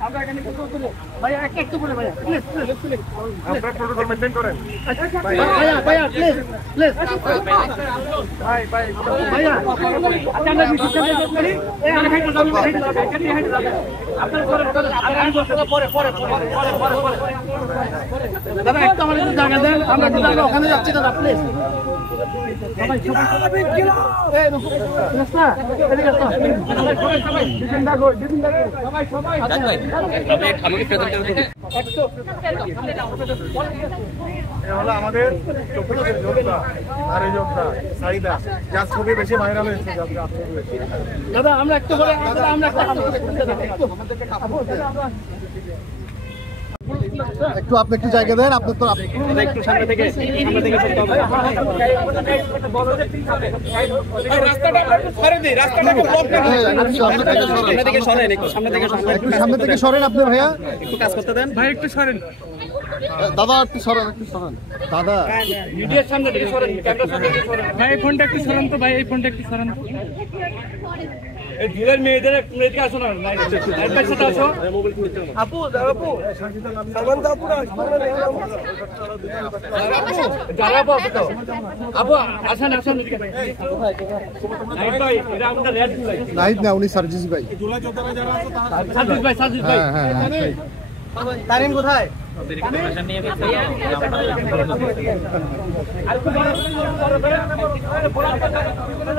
আমরা এখানে কত করে ভাই একটু করে ভাই প্লিজ প্লিজ আপনারা প্রোটোকল মেইনটেইন করেন ভাইয়া প্লিজ প্লিজ ভাই ভাইয়া আপনারা ডিসিশন করি এই আমি হেড যাবেন আপনারা পরে দাদা একটু আমাদের জায়গা দেন আমরা একটু ওখানে যাচ্ছি দাদা প্লিজ সবাই এই রুকো রাস্তা এদিকে আসো সবাই ডিসেন্ডার গো সবাই আমি প্রেজেন্টার দিই হলো আমাদের চোখের যোদ্ধা আর এই যোদ্ধা সাইদা যা ছবি বেশি ভাইরাল হয়েছে দাদা আমরা একটু করে আমরা একটু আপনি একটু জায়গা দেন আপনি তো একটু সামনে থেকে চলতে হবে রাস্তাটা একটু সরে দিই রাস্তাটাকে ব্লক করে সামনে থেকে সরেন আপনি ভাইয়া একটু কাজ করতে দেন ভাই একটু সরেন দাদা একটু সরেন দাদা মিডিয়ার সামনে থেকে সরেন ক্যামেরার সামনে থেকে সরেন ভাই এই ফোনটা একটু সরান তো ভাই এই ফোনটা একটু সরান এই ডিলার মেয়েদের মেয়েকে আসো না লাইট সাথে আসো আপু সালমান দা পুরো যারা আপু আসেন নাহিদ না উনি সার্জিস ভাই সার্জিস ভাই হ্যাঁ তারিন কোথায়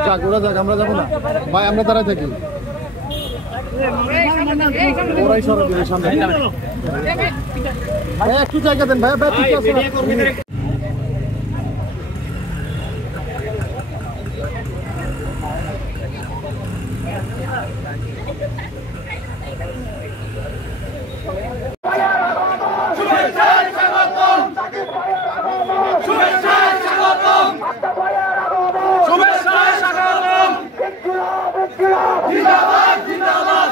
যাক আমরা যাবো না ভাই আমরা দাঁড়ায় থাকি ওরাই সরে দিবে সামনে ভাই একটু জায়গা দেন ভাই ঠিক আছে জিন্দাবাদ